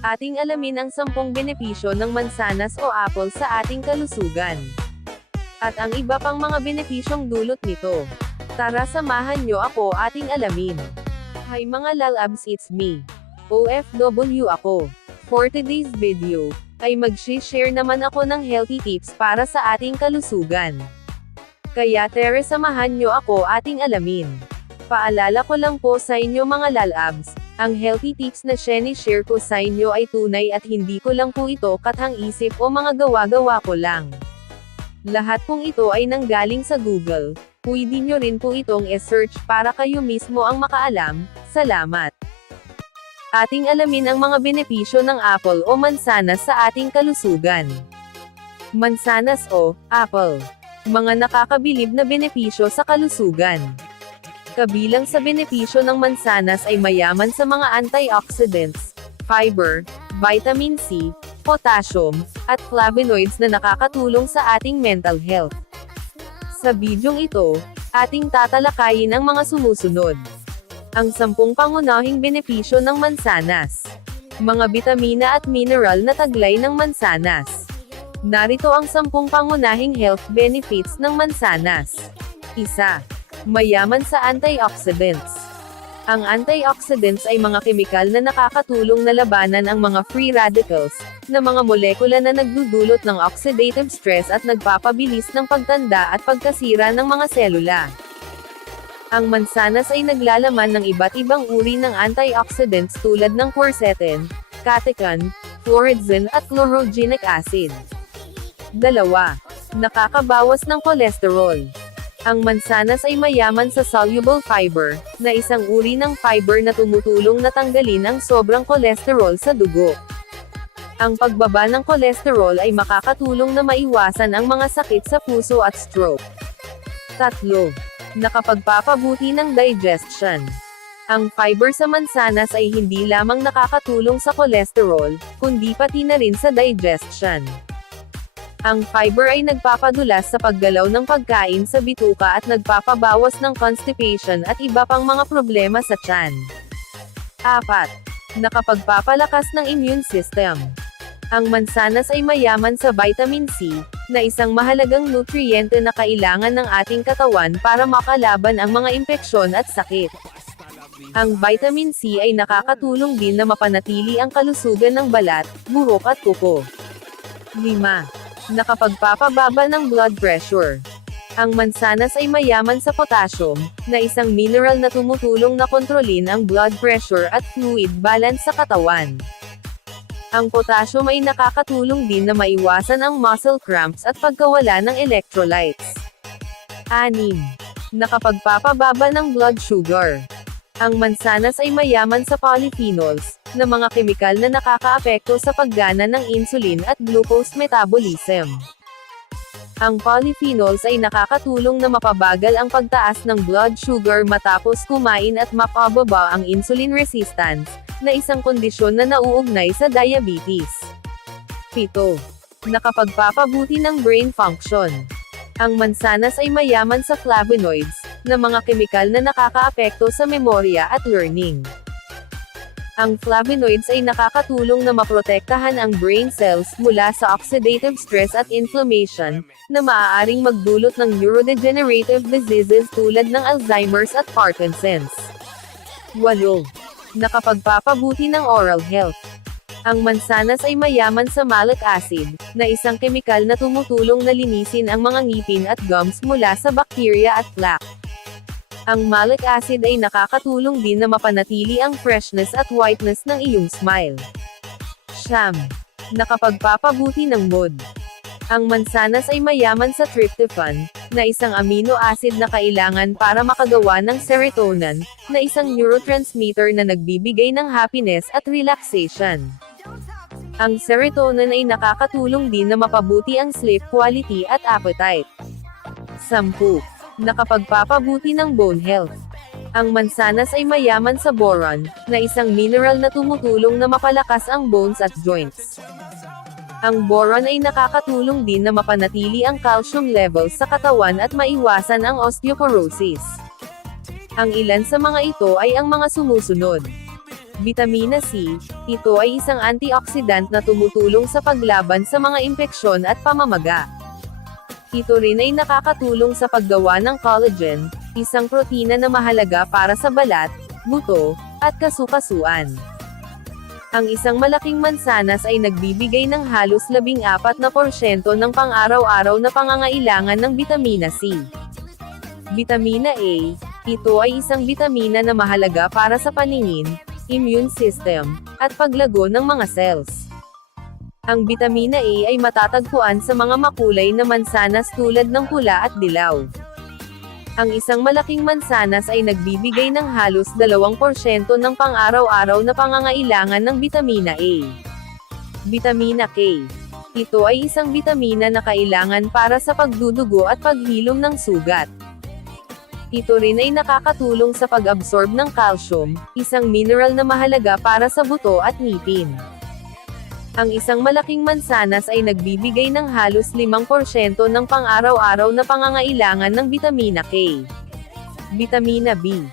Ating alamin ang 10 benepisyo ng mansanas o apple sa ating kalusugan. At ang iba pang mga benepisyong dulot nito. Tara samahan nyo ako ating alamin. Hi mga lalabs it's me. OFW ako. For today's video, ay mag-share naman ako ng healthy tips para sa ating kalusugan. Kaya tere samahan nyo ako ating alamin. Paalala ko lang po sa inyo mga lalabs, ang healthy tips na share ko sa inyo ay tunay at hindi ko lang po ito kathang isip o mga gawa-gawa ko lang. Lahat pong ito ay nanggaling sa Google. Pwede nyo rin po itong e-search para kayo mismo ang makaalam. Salamat. Ating alamin ang mga benepisyo ng apple o mansanas sa ating kalusugan. Mansanas o apple. Mga nakakabilib na benepisyo sa kalusugan. Kabilang sa benepisyo ng mansanas ay mayaman sa mga antioxidants, fiber, vitamin C, potassium, at flavonoids na nakakatulong sa ating mental health. Sa bidyong ito, ating tatalakayin ang mga sumusunod. Ang sampung pangunahing benepisyo ng mansanas. Mga bitamina at mineral na taglay ng mansanas. Narito ang sampung pangunahing health benefits ng mansanas. Isa. Mayaman sa antioxidants. Ang antioxidants ay mga kemikal na nakakatulong na labanan ang mga free radicals, na mga molekula na nagdudulot ng oxidative stress at nagpapabilis ng pagtanda at pagkasira ng mga selula. Ang mansanas ay naglalaman ng iba't ibang uri ng antioxidants tulad ng quercetin, catechin, fluoridin at chlorogenic acid. Dalawa. Nakakabawas ng kolesterol. Ang mansanas ay mayaman sa soluble fiber, na isang uri ng fiber na tumutulong na tanggalin ang sobrang kolesterol sa dugo. Ang pagbaba ng kolesterol ay makakatulong na maiwasan ang mga sakit sa puso at stroke. Tatlo. Nakapagpapabuti ng digestion. Ang fiber sa mansanas ay hindi lamang nakakatulong sa kolesterol, kundi pati na rin sa digestion. Ang fiber ay nagpapadulas sa paggalaw ng pagkain sa bituka at nagpapabawas ng constipation at iba pang mga problema sa tiyan. 4. Nakapagpapalakas ng immune system. Ang mansanas ay mayaman sa vitamin C, na isang mahalagang nutriyente na kailangan ng ating katawan para makalaban ang mga impeksyon at sakit. Ang vitamin C ay nakakatulong din na mapanatili ang kalusugan ng balat, buhok at kuko. 5 nakapagpapababa ng blood pressure. Ang mansanas ay mayaman sa potassium, na isang mineral na tumutulong na kontrolin ang blood pressure at fluid balance sa katawan. Ang potassium ay nakakatulong din na maiwasan ang muscle cramps at pagkawala ng electrolytes. 6. Nakapagpapababa ng blood sugar. Ang mansanas ay mayaman sa polyphenols, na mga kemikal na nakakaapekto sa paggana ng insulin at glucose metabolism. Ang polyphenols ay nakakatulong na mapabagal ang pagtaas ng blood sugar matapos kumain at mapababa ang insulin resistance, na isang kondisyon na nauugnay sa diabetes. 7. Nakapagpapabuti ng brain function. Ang mansanas ay mayaman sa flavonoids, na mga kemikal na nakakaapekto sa memorya at learning. Ang flavonoids ay nakakatulong na maprotektahan ang brain cells mula sa oxidative stress at inflammation, na maaaring magdulot ng neurodegenerative diseases tulad ng Alzheimer's at Parkinson's. 8. Nakapagpapabuti ng oral health. Ang mansanas ay mayaman sa malic acid, na isang kemikal na tumutulong na linisin ang mga ngipin at gums mula sa bakterya at plaque. Ang malic acid ay nakakatulong din na mapanatili ang freshness at whiteness ng iyong smile. Siyam. Nakapagpapabuti ng mood. Ang mansanas ay mayaman sa tryptophan, na isang amino acid na kailangan para makagawa ng serotonin, na isang neurotransmitter na nagbibigay ng happiness at relaxation. Ang serotonin ay nakakatulong din na mapabuti ang sleep quality at appetite. 10 nakapagpapabuti ng bone health. Ang mansanas ay mayaman sa boron, na isang mineral na tumutulong na mapalakas ang bones at joints. Ang boron ay nakakatulong din na mapanatili ang calcium levels sa katawan at maiwasan ang osteoporosis. Ang ilan sa mga ito ay ang mga sumusunod. Vitamina C, ito ay isang antioxidant na tumutulong sa paglaban sa mga impeksyon at pamamaga. Ito rin ay nakakatulong sa paggawa ng collagen, isang protina na mahalaga para sa balat, buto, at kasukasuan. Ang isang malaking mansanas ay nagbibigay ng halos 14% ng pang-araw-araw na pangangailangan ng bitamina C. Vitamina A, ito ay isang bitamina na mahalaga para sa paningin, immune system, at paglago ng mga cells. Ang bitamina A ay matatagpuan sa mga makulay na mansanas tulad ng pula at dilaw. Ang isang malaking mansanas ay nagbibigay ng halos 2% ng pang-araw-araw na pangangailangan ng bitamina A. Vitamina K. Ito ay isang bitamina na kailangan para sa pagdudugo at paghilom ng sugat. Ito rin ay nakakatulong sa pag-absorb ng calcium, isang mineral na mahalaga para sa buto at ngipin. Ang isang malaking mansanas ay nagbibigay ng halos 5% ng pang-araw-araw na pangangailangan ng bitamina K. Bitamina B.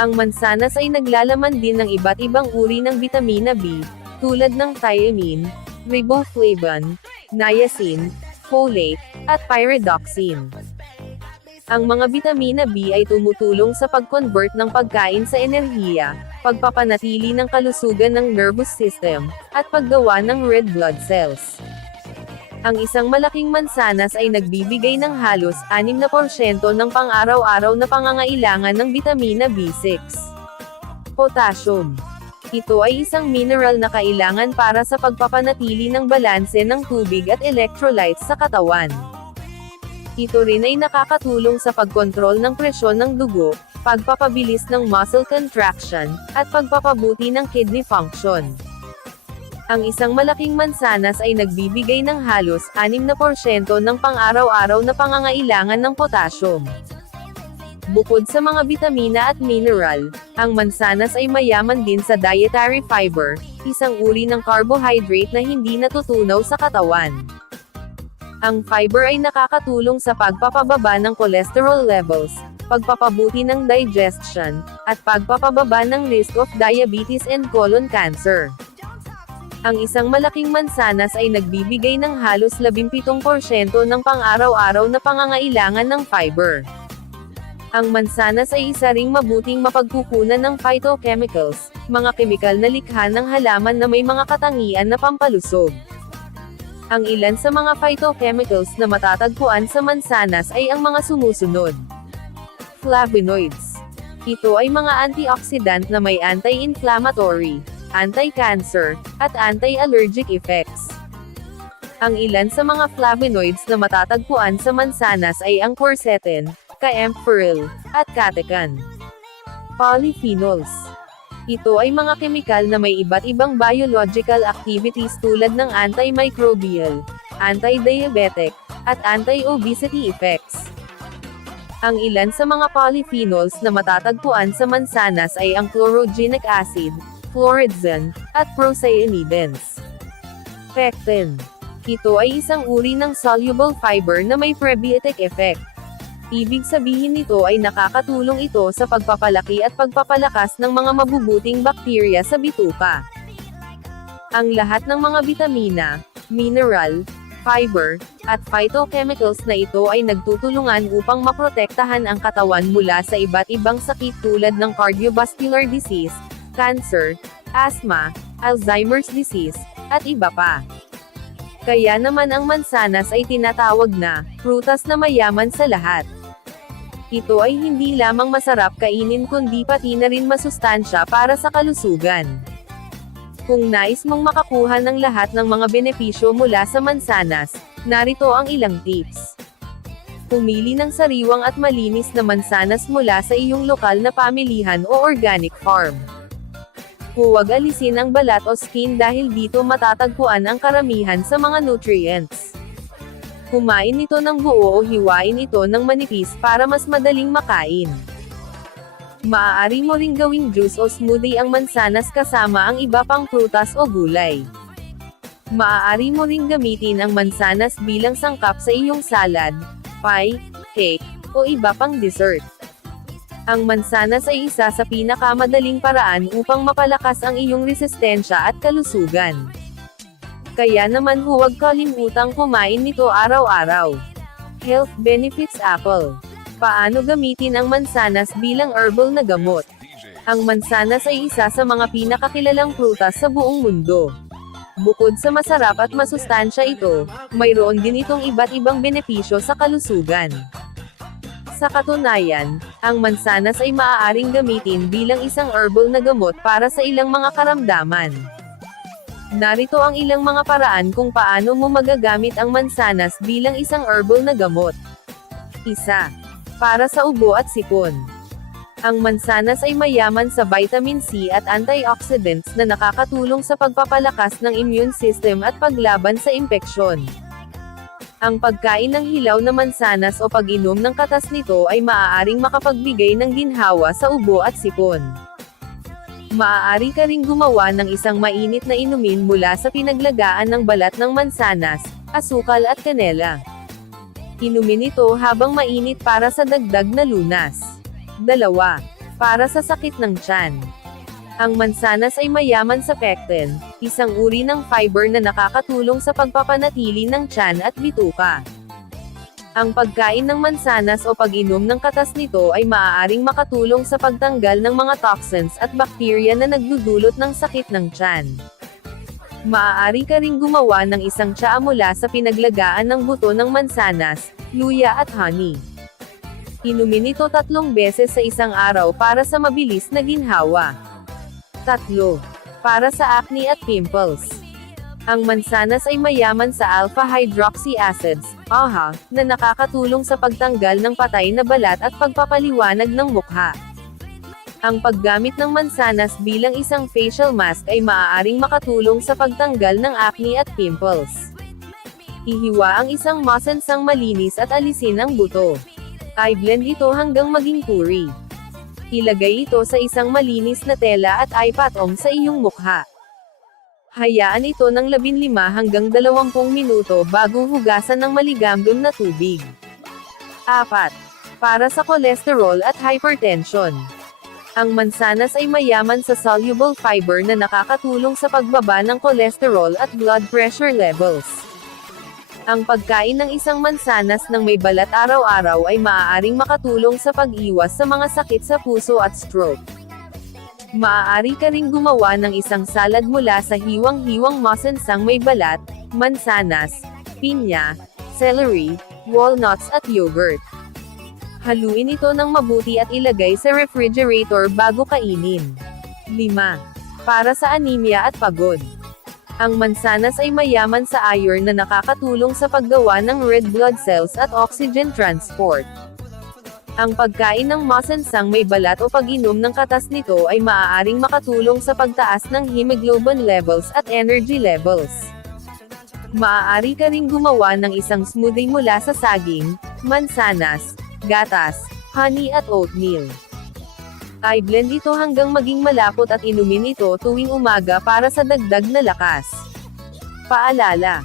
Ang mansanas ay naglalaman din ng iba't ibang uri ng bitamina B, tulad ng thiamine, riboflavin, niacin, folate, at pyridoxine. Ang mga bitamina B ay tumutulong sa pag-convert ng pagkain sa enerhiya, pagpapanatili ng kalusugan ng nervous system, at paggawa ng red blood cells. Ang isang malaking mansanas ay nagbibigay ng halos 6% ng pang-araw-araw na pangangailangan ng bitamina B6. Potassium. Ito ay isang mineral na kailangan para sa pagpapanatili ng balanse ng tubig at electrolytes sa katawan. Ito rin ay nakakatulong sa pagkontrol ng presyon ng dugo, pagpapabilis ng muscle contraction, at pagpapabuti ng kidney function. Ang isang malaking mansanas ay nagbibigay ng halos 6% ng pang-araw-araw na pangangailangan ng potassium. Bukod sa mga bitamina at mineral, ang mansanas ay mayaman din sa dietary fiber, isang uri ng carbohydrate na hindi natutunaw sa katawan. Ang fiber ay nakakatulong sa pagpapababa ng cholesterol levels, pagpapabuti ng digestion, at pagpapababa ng risk of diabetes and colon cancer. Ang isang malaking mansanas ay nagbibigay ng halos 17% ng pang-araw-araw na pangangailangan ng fiber. Ang mansanas ay isa ring mabuting mapagkukunan ng phytochemicals, mga kemikal na likha ng halaman na may mga katangian na pampalusog. Ang ilan sa mga phytochemicals na matatagpuan sa mansanas ay ang mga sumusunod. Flavonoids. Ito ay mga antioxidant na may anti-inflammatory, anti-cancer, at anti-allergic effects. Ang ilan sa mga flavonoids na matatagpuan sa mansanas ay ang quercetin, caempferyl, at catechin. Polyphenols. Ito ay mga kemikal na may iba't ibang biological activities tulad ng antimicrobial, anti-diabetic, at anti-obesity effects. Ang ilan sa mga polyphenols na matatagpuan sa mansanas ay ang chlorogenic acid, chloridzen, at procyanidins. Pectin. Ito ay isang uri ng soluble fiber na may prebiotic effect. Ibig sabihin nito ay nakakatulong ito sa pagpapalaki at pagpapalakas ng mga mabubuting bakterya sa bituka. Ang lahat ng mga bitamina, mineral, fiber, at phytochemicals na ito ay nagtutulungan upang maprotektahan ang katawan mula sa iba't ibang sakit tulad ng cardiovascular disease, cancer, asthma, Alzheimer's disease, at iba pa. Kaya naman ang mansanas ay tinatawag na prutas na mayaman sa lahat. Ito ay hindi lamang masarap kainin kundi pati na rin masustansya para sa kalusugan. Kung nais mong makakuha ng lahat ng mga benepisyo mula sa mansanas, narito ang ilang tips. Pumili ng sariwang at malinis na mansanas mula sa iyong lokal na pamilihan o organic farm. Huwag alisin ang balat o skin dahil dito matatagpuan ang karamihan sa mga nutrients. Kumain ito ng buo o hiwain ito ng manipis para mas madaling makain. Maaari mo ring gawing juice o smoothie ang mansanas kasama ang iba pang prutas o gulay. Maaari mo ring gamitin ang mansanas bilang sangkap sa iyong salad, pie, cake, o iba pang dessert. Ang mansanas ay isa sa pinakamadaling paraan upang mapalakas ang iyong resistensya at kalusugan. Kaya naman huwag kalimutang kumain nito araw-araw. Health Benefits Apple Paano gamitin ang mansanas bilang herbal na gamot? Ang mansanas ay isa sa mga pinakakilalang prutas sa buong mundo. Bukod sa masarap at masustansya ito, mayroon din itong iba't ibang benepisyo sa kalusugan. Sa katunayan, ang mansanas ay maaaring gamitin bilang isang herbal na gamot para sa ilang mga karamdaman. Narito ang ilang mga paraan kung paano mo magagamit ang mansanas bilang isang herbal na gamot. Isa. Para sa ubo at sipon. Ang mansanas ay mayaman sa vitamin C at antioxidants na nakakatulong sa pagpapalakas ng immune system at paglaban sa impeksyon. Ang pagkain ng hilaw na mansanas o pag-inom ng katas nito ay maaaring makapagbigay ng ginhawa sa ubo at sipon. Maaari ka ring gumawa ng isang mainit na inumin mula sa pinaglagaan ng balat ng mansanas, asukal at kanela. Inumin ito habang mainit para sa dagdag na lunas. Dalawa. Para sa sakit ng tiyan. Ang mansanas ay mayaman sa pectin, isang uri ng fiber na nakakatulong sa pagpapanatili ng tiyan at bituka. Ang pagkain ng mansanas o pag-inom ng katas nito ay maaaring makatulong sa pagtanggal ng mga toxins at bakterya na nagdudulot ng sakit ng tiyan. Maaari ka ring gumawa ng isang tsaa mula sa pinaglagaan ng buto ng mansanas, luya at honey. Inumin ito tatlong beses sa isang araw para sa mabilis na ginhawa. Tatlo. Para sa acne at pimples. Ang mansanas ay mayaman sa alpha-hydroxy acids, AHA, na nakakatulong sa pagtanggal ng patay na balat at pagpapaliwanag ng mukha. Ang paggamit ng mansanas bilang isang facial mask ay maaaring makatulong sa pagtanggal ng acne at pimples. Ihiwa ang isang masansang malinis at alisin ang buto. I-blend ito hanggang maging puri. Ilagay ito sa isang malinis na tela at ipatong sa iyong mukha. Hayaan ito ng 15 hanggang 20 minuto bago hugasan ng maligamgam na tubig. 4. Para sa kolesterol at hypertension. Ang mansanas ay mayaman sa soluble fiber na nakakatulong sa pagbaba ng kolesterol at blood pressure levels. Ang pagkain ng isang mansanas ng may balat araw-araw ay maaaring makatulong sa pag-iwas sa mga sakit sa puso at stroke. Maaari ka ring gumawa ng isang salad mula sa hiwang-hiwang masansang may balat, mansanas, pinya, celery, walnuts at yogurt. Haluin ito ng mabuti at ilagay sa refrigerator bago kainin. 5. Para sa anemia at pagod. Ang mansanas ay mayaman sa iron na nakakatulong sa paggawa ng red blood cells at oxygen transport. Ang pagkain ng masansang may balat o pag-inom ng katas nito ay maaaring makatulong sa pagtaas ng hemoglobin levels at energy levels. Maaari ka ring gumawa ng isang smoothie mula sa saging, mansanas, gatas, honey at oatmeal. I-blend ito hanggang maging malapot at inumin ito tuwing umaga para sa dagdag na lakas. Paalala.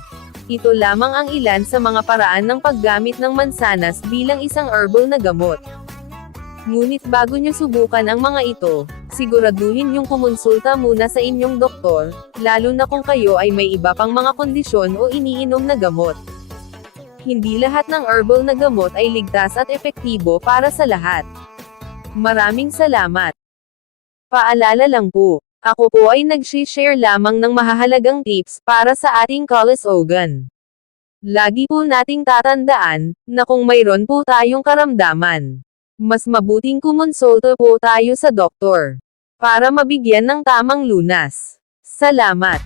Ito lamang ang ilan sa mga paraan ng paggamit ng mansanas bilang isang herbal na gamot. Ngunit bago nyo subukan ang mga ito, siguraduhin yung kumonsulta muna sa inyong doktor, lalo na kung kayo ay may iba pang mga kondisyon o iniinom na gamot. Hindi lahat ng herbal na gamot ay ligtas at epektibo para sa lahat. Maraming salamat. Paalala lang po, ako po ay nag-share lamang ng mahahalagang tips para sa ating kalusugan. Lagi po nating tatandaan, na kung mayroon po tayong karamdaman, mas mabuting kumonsulta po tayo sa doktor. Para mabigyan ng tamang lunas. Salamat.